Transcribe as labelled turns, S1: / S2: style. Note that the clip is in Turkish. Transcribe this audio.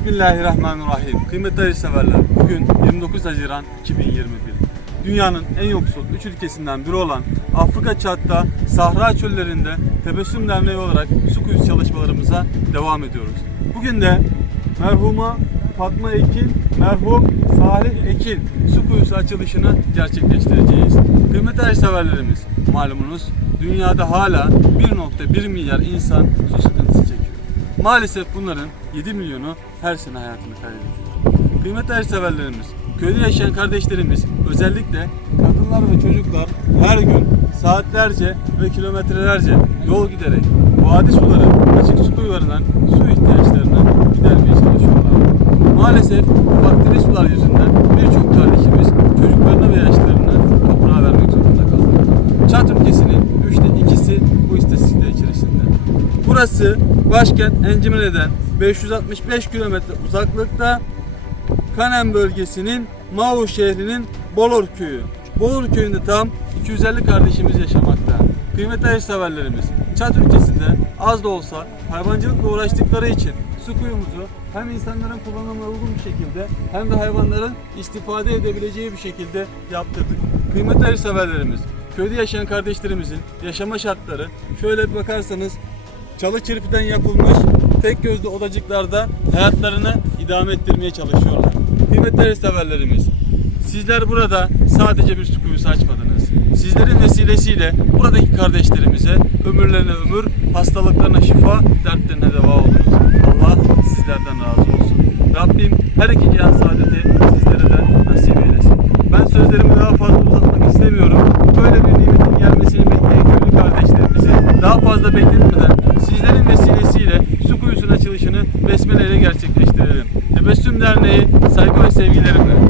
S1: Bismillahirrahmanirrahim. Kıymetli severler, bugün 29 Haziran 2021. Dünyanın en yoksul 3 ülkesinden biri olan Afrika Çat'ta Sahra çöllerinde Tebessüm Derneği olarak su kuyusu çalışmalarımıza devam ediyoruz. Bugün de merhuma Fatma Ekin, merhum Salih Ekin su kuyusu açılışını gerçekleştireceğiz. Kıymetli severlerimiz, malumunuz dünyada hala 1.1 milyar insan su sıkıntısı çekiyor. Maalesef bunların 7 milyonu her sene hayatını kaybediyor. Kıymetli severlerimiz, köyde yaşayan kardeşlerimiz özellikle kadınlar ve çocuklar her gün saatlerce ve kilometrelerce yol giderek vadi suları, açık su kuyularından su ihtiyaçlarını gidermeye çalışıyorlar. Maalesef bu bakteri Burası başkent Encimene'den 565 kilometre uzaklıkta Kanem bölgesinin Mao şehrinin Bolor köyü. Bolor köyünde tam 250 kardeşimiz yaşamakta. Kıymetli hayırseverlerimiz, Çat ülkesinde az da olsa hayvancılıkla uğraştıkları için su kuyumuzu hem insanların kullanımına uygun bir şekilde hem de hayvanların istifade edebileceği bir şekilde yaptırdık. Kıymetli hayırseverlerimiz, köyde yaşayan kardeşlerimizin yaşama şartları şöyle bir bakarsanız çalı çirpiden yapılmış tek gözlü odacıklarda hayatlarını idame ettirmeye çalışıyorlar. Kıymetli severlerimiz, sizler burada sadece bir su kuyusu açmadınız. Sizlerin vesilesiyle buradaki kardeşlerimize ömürlerine ömür, hastalıklarına şifa, dertlerine deva oldunuz. Allah sizlerden razı olsun. Rabbim her iki cihan saadeti sizlere de nasip eylesin. Ben sözlerimi daha fazla uzatmak istemiyorum. Böyle bir nimetin gelmesini bekleyen köylü kardeşlerimizi daha fazla bekletmeden sizlerin vesilesiyle su kuyusunun açılışını besmele ile gerçekleştirelim. Tebessüm Derneği saygı ve sevgilerimle.